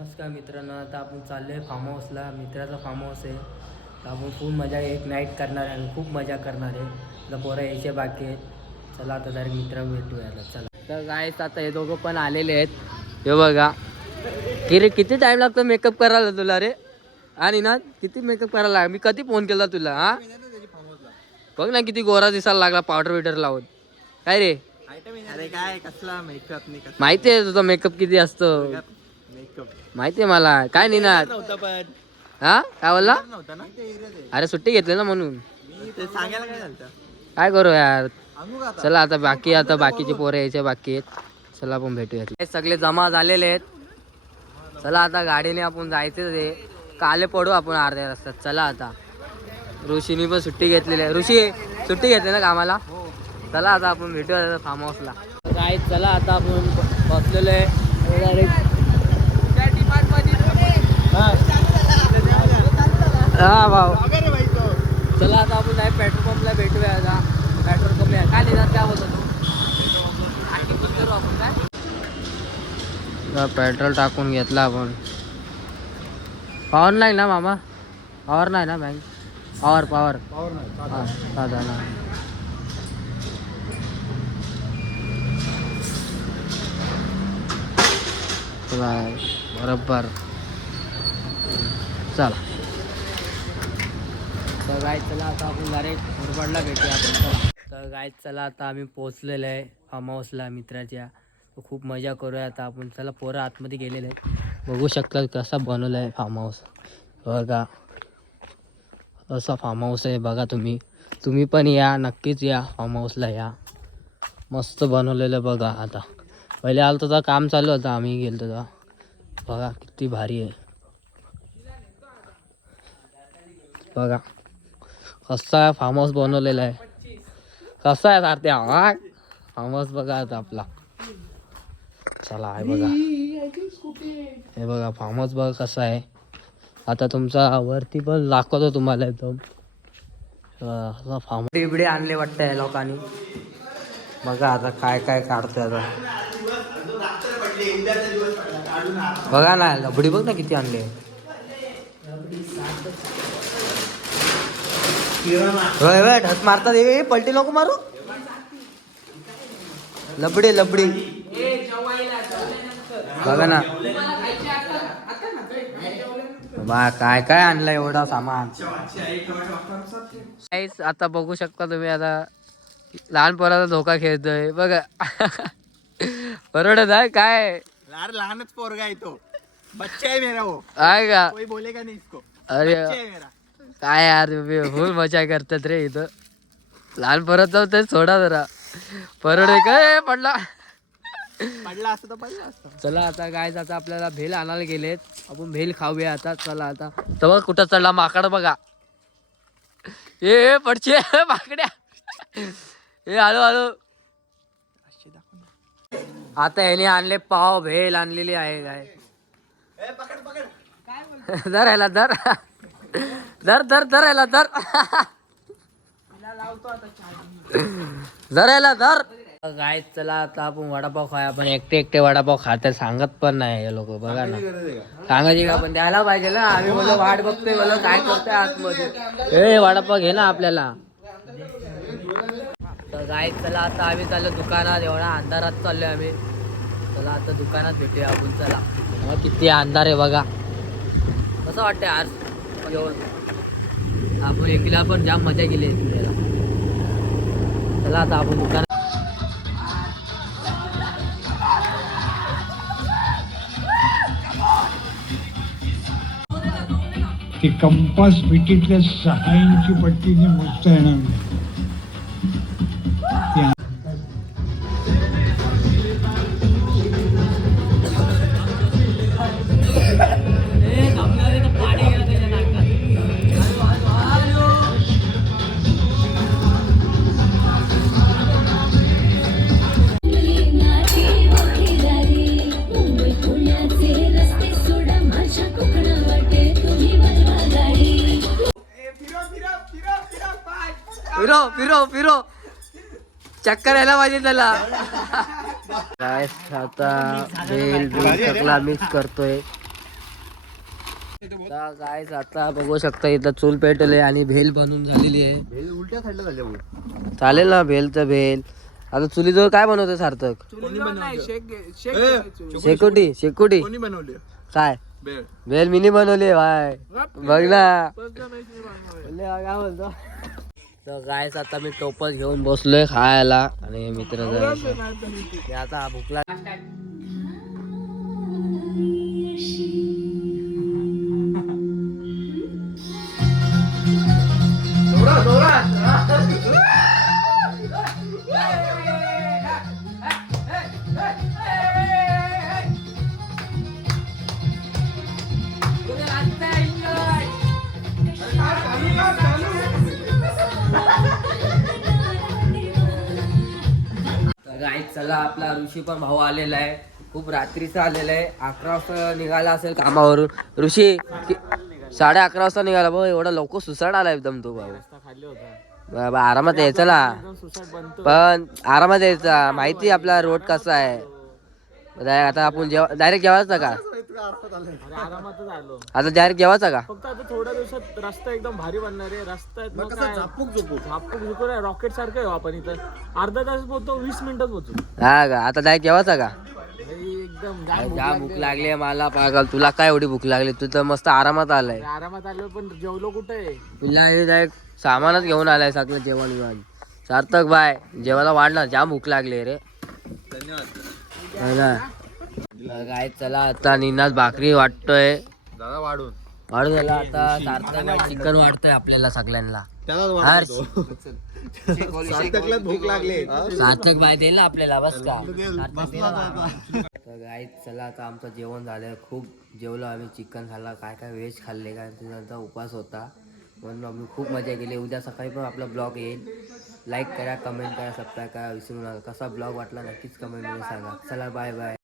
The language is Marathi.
नमस्कार मित्रांनो आता आपण चाललो आहे फार्म हाऊसला मित्राचा फार्म हाऊस आहे. तर आपण खूप मजा एक नाईट करणार आहे आणि खूप मजा करणार आहे. आता पोरं यायचे बाकी आहेत. चला आता डायरेक्ट मित्र भेटूया चला. तर काय आता हे दोघं पण आलेले आहेत. हे बघा. की रे किती टाईम लागतो मेकअप करायला तुला रे? आणि ना किती मेकअप करायला मी कधी फोन केला तुला हा? बघ ना किती गोरा दिसायला लागला पावडर बिवडर लावून. काय रे? अरे काय कसला मेकअप माहिती आहे तुझा मेकअप किती असतो? माहितीये माहिती मला. काय निनाद हा? काय बोलला? अरे सुट्टी घेतली ना म्हणून. काय करू यार? चला आता बाकी आता बाकीचे पोरं यायचे बाकी आहेत. चला आपण भेटूयात. सगळे जमा झालेले आहेत. चला आता गाडीने आपण जायचं ते काले पडू आपण अर्ध्या रस्त्यात. चला आता. ऋषीनी पण सुट्टी घेतलेली आहे. ऋषी सुट्टी घेतली ना कामाला? चला आता आपण भेटूया फार्म हाऊसला काय चला आता आपण बसलेलो आहे. हा भाऊ. चला आता आपण नाही पेट्रोल पंपला भेटूया आता. पेट्रोल पंप आहे काय लिहितात काय बोलतो तू आणखी फुल करू आपण काय पेट्रोल टाकून घेतला आपण. पॉवर नाही ना मामा? पॉवर नाही ना बँक पॉवर पॉवर हा साधा ना. चला, बरोबर. चला. तर गाय चला आता आपण डायरेक्ट मुरबाडला भेटूया आपण. चला. तर गाय चला आता आम्ही पोचलेलं आहे फार्म हाऊसला मित्राच्या. खूप मजा करूया आता आपण. चला पोरं आतमध्ये गेलेले आहेत. बघू शकता कसा बनवला आहे फार्म हाऊस बघा. असा फार्म हाऊस आहे बघा तुम्ही. तुम्ही पण या नक्कीच या फार्म हाऊसला या. मस्त बनवलेलं बघा आता. पहिले आलं तर काम चालू होतं आम्ही गेलो तर. बघा किती भारी आहे. बघा. असा फार्म हाऊस बनवलेला आहे? कसा आहे सारते हा? फार्म हाऊस बघा आता आपला. चला आहे बघा. हे बघा फार्म हाऊस बघा कसा आहे. आता तुमचा वरती पण दाखवतो तुम्हाला एकदम. फार्म इबडे आणले वाटतं या लोकांनी. बघा आता काय काय काढतोय आता. बघा ना लबडी बघ ना किती आणले. ढस मारतात. ए, पलटी नको मारू. लबडे लबडी. बघा ना. बा काय काय आणलं एवढा सामान? काहीच आता बघू शकता तुम्ही आता लहान पोराचा धोका खेळतोय. बघा. बरोबर आहे काय? अरे लहानच पोरगा आहे तो. बच्चा आहे मेरा वो. आहे का? कोई बोलेगा नहीं इसको. अरे मेरा. काय यार तुम्ही फुल मजा करतात रे इथं. लहान परत जाऊ ते सोडा जरा. परवडे काय पडला. पडला असतं तर पडला असतं. चला आता काय आता आपल्याला भेल आणायला गेलेत. आपण भेल खाऊया आता. चला आता. तर कुठं चढला माकड बघा. ए पडचे. माकड्या. ए हळू हळू. आता याने आणले पाव भेल आणलेली आहे काय धर याला धर. धर धर धर याला धर. धर याला धर. काय चला आता आपण वडापाव खाय आपण एकटे एकटे वडापाव खाते सांगत पण नाही हे लोक बघा ना. सांगायची का पण द्यायला पाहिजे ना. आम्ही बोललो वाट बघतोय बोललो काय करतोय आतमध्ये. ए वडापाव घे ना आपल्याला. तर काय चला आता आम्ही चाललो दुकानात. एवढा अंधारात चाललोय आम्ही. चला आता दुकानात भेटूया आपण चला. मग किती अंधार आहे बघा. कसं वाटतंय आज? जेवण. आपण एकला पण जाम मजा केली चला आता आपण दुकान ते कंपास पिटीतल्या सहा पट्टीने मोजता येणार नाही. फिरो फिरो फिरो. चक्कर यायला पाहिजे त्याला. काय आता बेल बिल सगळा मिक्स करतोय. काय आता बघू शकता इथं चूल पेटवले आणि भेल बनवून झालेली आहे. भेल उलट्या झाल्या भाऊ. चालेल ना भेल तर भेल. आता चुलीजवळ काय बनवतं सार्थक? शेकोटी शेकोटी. कोणी बनवली? काय? भेल. मिनी बनवली भाय बघ ना. काय बोलतो? तर गायच आता मी टोपच घेऊन बसलोय खायला आणि मित्र आता भुकला चला आपला ऋषी पण भाऊ आलेला आहे. खूप रात्रीचा आलेला आहे. अकरा वाजता निघाला असेल कामावरून. ऋषी साडे अकरा वाजता निघाला. भाऊ एवढा लवकर सुसाड आला एकदम तो भाऊ. बाबा आरामात यायचा ना पण आरामात यायचा. माहिती आपला रोड कसा आहे. Direct आता आपण जेव्हा डायरेक्ट जेवायचा का? आरामातच आलो. आता डायरेक्ट जेवायचा का? फक्त आता थोड्या दिवसात रस्ता एकदम भारी बनणार आहे. रस्ता मग काय? झापूक झुपूक आहे रॉकेट सारखं आहे हो आपण इथं. अर्धा तास पोहतो वीस मिनिटात पोहतो हा का? आता डायरेक्ट जेवायचा का? लई एकदम भूक लागली. मला पागल. तुला काय एवढी भूक लागली? तू तर मस्त आरामात आलाय. आरामात आलो पण जेवलो कुठे? तुला हे डायरेक्ट सामानच घेऊन आलाय सगळं जेवण बिवण सार्थक बाय जेवायला वाढणार. जाम भूक लागली रे. ना काय चला आता निनाच भाकरी वाटतोय. दादा वाढून. वाढून गेला आता सार्थक चिकन वाढतोय आपल्याला सगळ्यांना. त्यालाच हर्ष. सार्थकला भूक लागली. सार्थक बाय देईल ना आपल्याला बस का. तर गाईत चला आता आमचं जेवण झालं खूप जेवलो आम्ही चिकन खाल्ला. काय काय व्हेज खाल्ले कारण त्यानंतर उपास होता. म्हणून आम्ही खूप मजा केली. उद्या सकाळी पण आपला ब्लॉग येईल. लाईक करा कमेंट करा सबस्क्राईब करा. विसरू नका. कसा ब्लॉग वाटला नक्कीच कमेंटमध्ये सांगा. चला बाय बाय